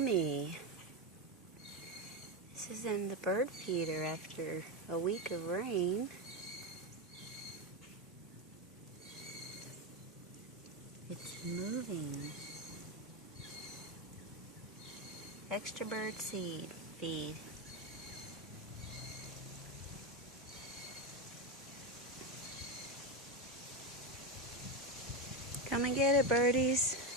yummy. This is in the bird feeder after a week of rain. It's moving. Extra bird seed feed. Come and get it, birdies.